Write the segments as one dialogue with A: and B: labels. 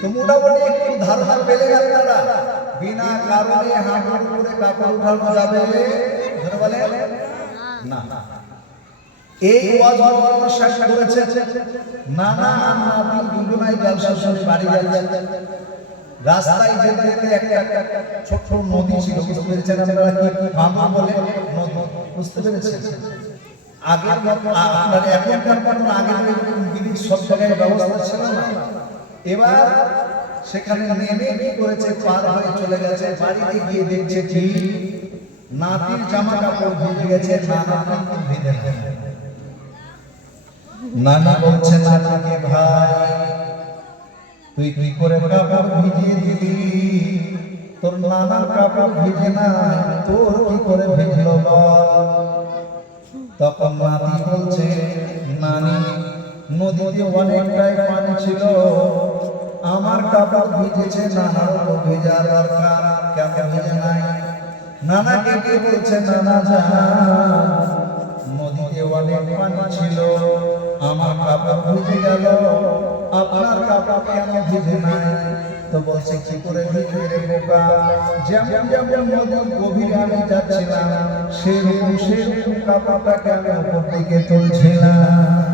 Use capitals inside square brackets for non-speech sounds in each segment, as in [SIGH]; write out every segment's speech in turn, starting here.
A: তো মোটামুটি একটু ধারণা পেলে আপনারা বিনা কারণে হাঁটুর উপরে কাপড় উঠানো যাবে। ধরে বলে। না। এই ওয়াজ বর্ণনা শেষ করেছে নানা আর নাতি দুজনাই জালসা শুনে বাড়ি যাচ্ছে রাস্তায় যেতে যেতে একটা ছোট নদী ছিল, বুঝতে পেরেছেন আপনারা কি ভাঙা বলে নদী? বুঝতে পেরেছেন? আগে আপনার এখনকার আগের সব জায়গায় ব্যবস্থা ছিল না। এবার সেখানে নেমে কি করেছে? পার হয়ে চলে গেছে। বাড়িতে গিয়ে দেখছে কি? নাতির জামা কাপড় ভিজে গেছে, নানা কিন্তু ভিজে নানা বলছে নানাকে ভাই, তুই করে কাপড় ভিজিয়ে দিলি? তোর নানার কাপড় ভিজে না তোর কি করে ভিজলো বল? তখন নাতি বলছে নদীতে অনেকটাই পানি ছিল। আমার কাপড় ভিজেছে নানারও ভেজা দরকার কেন ভেজে নাই। নানা কে বলছে, নানা যান নদীতে অনেক পানি ছিল, আমার কাপড় ভিজে গেল, আপনার কাপড় কেন ভিজে নাই? তো বলছে, কি করে ভিজে রে বোকা? যেমন যেমন নদীর গভীরে আমি যাচ্ছিলাম, সেরকম সেরকম কাপড়টাকে আমি উপর দিকে তুলছিলাম।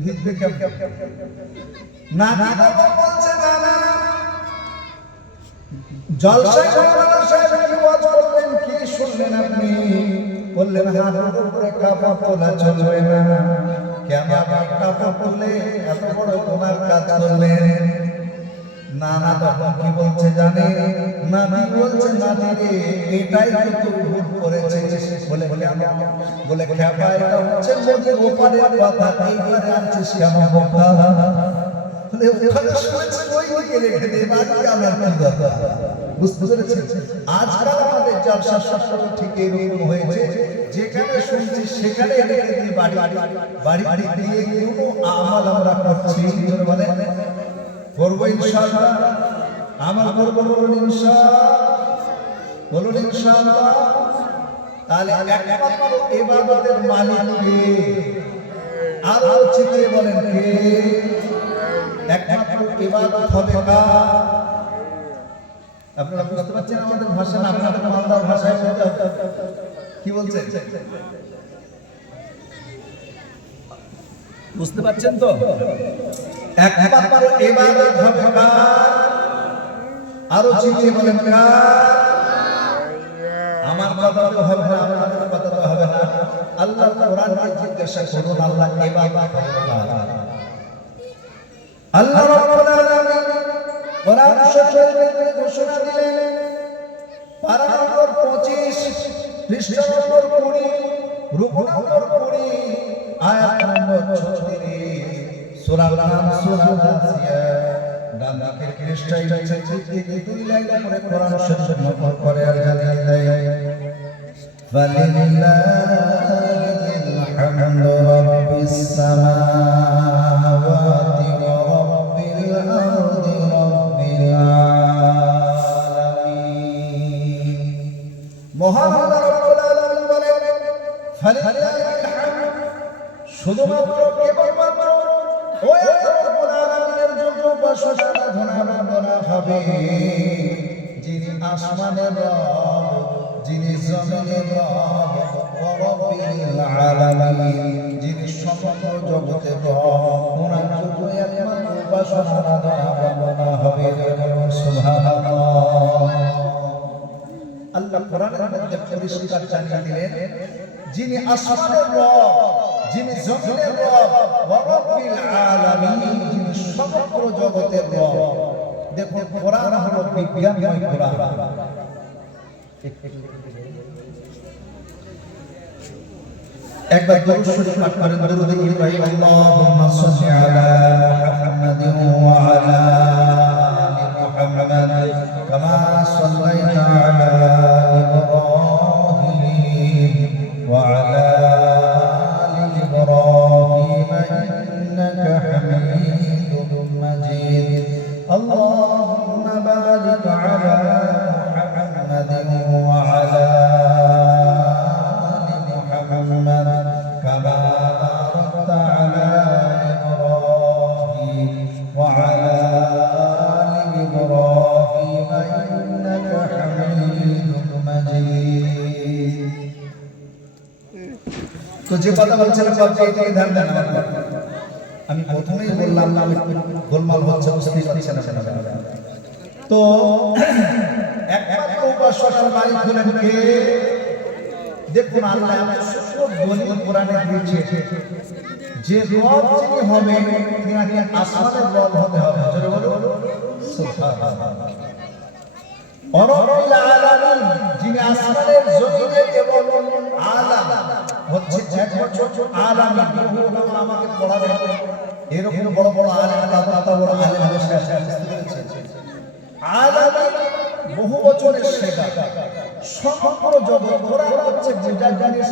A: ভিজবে না না বলছে না না জলসায় সাহেব কি কি শুনলেন আপনি বললেন হাতের উপরে কাপড় তোলা চলবে না কেন আপনি কাপড় তুলে এত বড় তোমার কাজ করলেন না না তখন কি বলছে জানে? নানি বলছে নানি রে, এটাই তো ভুল করেছিস বলে বলে বলে খেপা এটা হচ্ছে কেন বাকি আমার কি দরকার? বুঝতে পেরেছেন? আজকাল ঠিক হয়েছে, যেখানে শুনছি সেখানে বাড়ি বাড়ি বাড়ি দিয়ে কোনো আমল আমরা করব ইনশাআল্লাহ আমার করব বলুন ইনশাআল্লাহ বলুন ইনশাআল্লাহ। তাহলে একমাত্র ইবাদতের মালিক কে? আরও চিত্রে বলেন কে? একমাত্র ইবাদত হবে কার? আপনারা বুঝতে পারছেন আমাদের ভাষা না? আপনাদের মালদার ভাষায়। কি বলছেন? বুঝতে পারছেন তো? একমাত্র ইবাদত হবে কার? আরও চিনিয়ে বলেন কার? আমার হবে না কথা হবে না আল্লাহ কোরআনকে জিজ্ঞাসা করুন আল্লাহ হবে আল্লাহ রাব্বুল আলামিন কোরআন শরীফের ঘোষণা দিলেন পারা নম্বর 25 পৃষ্ঠ নম্বর 20 রূপ নম্বর 20 আয়াত নম্বর 36 সূরা নাম সূরা জাসিয়া ডান দিকের পৃষ্ঠায় রয়েছে দুই লাইন করে কোরআন فلله الحمد رب السماوات ورب الأرض رب العالمين মহান আল্লাহ রাব্বুল আলামিন বলেন ফালিল্লাহিল হামদ শুধুমাত্র কেবলমাত্র ওই আল্লাহ রাব্বুল আলামিনের জন্য উপাসনা আরাধনা বলা হবে যিনি আসমানের রব যিনি জমিনের রব রাব্বিল আলামিন, যিনি সমগ্র জগতের রব ওনার জন্য একমাত্র উপাসনা আরাধনা হবে। সুবহানাল্লাহ। আল্লাহ কোরআনের মধ্যে পরিষ্কার জানিয়ে দিলেন, যিনি আসমানের রব, যিনি জমিনের রব রাব্বিল আলামিন, যিনি সমগ্র জগতের রব। দেখুন, কোরআন হলো বিজ্ঞানময় কোরআন। একবার দরুদ শরীফ পাঠ করেন আল্লাহুম্মা সাল্লি আলা ওয়া যে কথা বলছিলাম বাচ্চা থেকে ধ্যান দেন আমি প্রথমেই বললাম না গোলমাল হচ্ছে বুঝতেই পারছে না তো, [CLEARS THROAT] একমাত্র উপাসনার মালিক হলেন কে? দেখুন, আল্লাহ কোরআনে যে হবে, তিনাকে আসমানের রব যিনি আসমানের জমিনে এবং আলাম, হচ্ছে এক আমাকে পড়াবে এরকম বড় বড় আলেম তাবড়া তাবড়া আলেম বহু বছরের সমগ্র জগৎ ওরা হচ্ছে যেটা জানিস